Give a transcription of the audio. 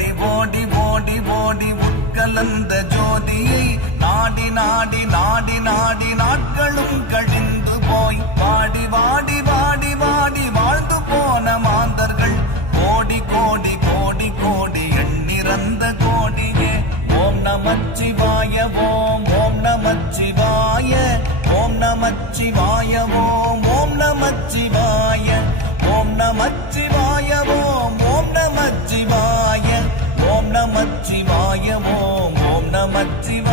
ஓடி ஓடி ஓடி ஓடி உட்கலந்த ஜோதியை நாடி நாடி நாடி நாடி நாட்களும் கழிந்து போய் வாடி வாடி வாடி வாடி வாழ்ந்து போன மாந்தர்கள் கோடி கோடி கோடி கோடி எண்ணிறந்த கோடியே. ஓம் நமச்சிவாய ஓம் ஓம் நமச்சிவாய ஓம் நமச்சிவாய ஓம் ஓம் நமச்சிவாய ஓம் நமச்சிவாய ஓம் ஓம் நமச்சிவாய ஓம் நமச்சிவாய ஓம் ஓம் நமச்சிவாய.